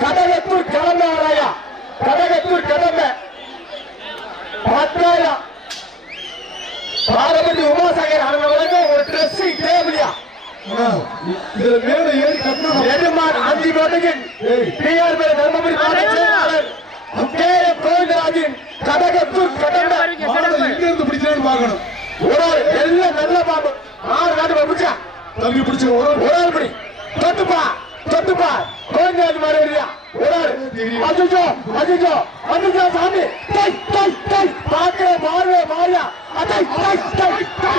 கடகத்தூர் கிளம்ப வராயா கடகத்தூர் கிளம்ப 10,000 பாரபட்சி உமாசாகர் அவர்களுக்கு ஒரு ட்ரெஸ்ஸிங் டேபிளியா இதுல மேல ஏறி கட்டணும் எஜமான் 5 கோடிக்கு பிஆர் மேல தர்மபுரி மாவட்ட கோவிந்தராஜின் கடகத்தூர் கடந்த எங்க இருந்து பிடிச்சான்னு பாக்கணும் ஒரு எல்லாம் நல்ல பாம்பு 6 நாட்டு பிடிச்சா தம்பி பிடிச்ச ஒரு ஆள் படி தொட்டுப்பா கோவிந்தராஜ் மாதிரி வரியா ஒரு ஆள் அஜிஜோ அஜிஜோ அஜிஜோ சாமி டை டை டை பாக்கற மாறுவே மாறியா அடை டை டை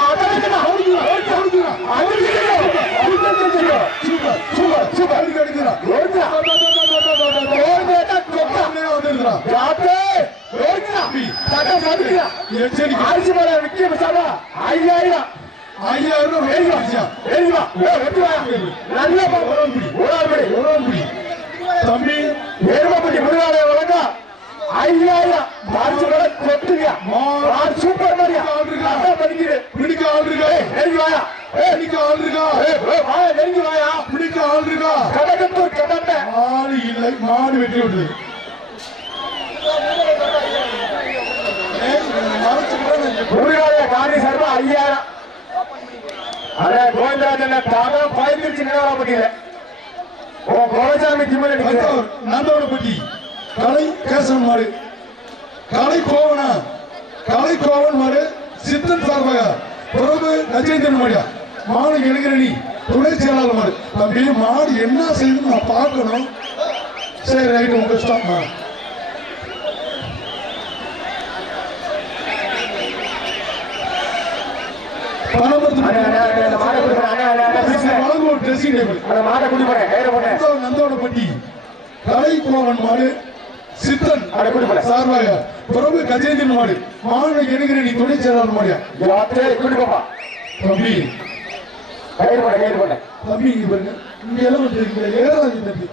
அடடா ஓடுறா சூப்பர் சூப்பர் சூப்பர் அடிக்கிறா ஓடுறா ஓடுறா கொட்டா வந்துடுறா யாப்பே ஓடுறா தட்ட சாதிக்கிறா எச்சரி ஆரிசி மர விக்கிய மசாலா 5000 5000 எழுதி வா நல்ல பாம்பு ஒரு ஆள் படி தம்பி ஏர்மப்பட்டி முருகாலய வழங்க 5000 மார்ச் வர கொட்டுங்க சூப்பர் மாதிரியா படிக்குது பிடிக்க ஆள் இருக்கா எழுதி வாயா பிடிக்க ஆள் இருக்கா வாயா எழுதி வாயா பிடிக்க ஆள் இருக்கா கடகத்தூர் கடந்த ஆள் இல்லை மாடு வெட்டி விடுது முருகாலய காரி சார்பா 5000 அட கோவிந்தராஜன் தாகம் பயந்துருச்சு நிலவரப்பட்டியில கோலசாமி திமிழ் அடிக்கிறார் நந்தவனப்பட்டி கலை கேசவன் மாடு கலை கோவன் மாடு சித்தன் சார்பாக பிரபு கஜேந்திரன் மாடியா மாடு இளைஞரணி துணை செயலாளர் மாடு தம்பி மாடு என்ன செய்யுது நான் பார்க்கணும் சரி ரைட் உங்க இஷ்டம் நந்தவனப்பட்டி கலை கோவன் மாடு சித்தன் சார்பாக பிரபு கஜேந்திரன் மாடு மாடு இளைஞரணி துணை செயலாளர் மாடியா தம்பி தம்பி இங்க பாருங்க இங்க எல்லாம் வந்து ஏறாது தம்பி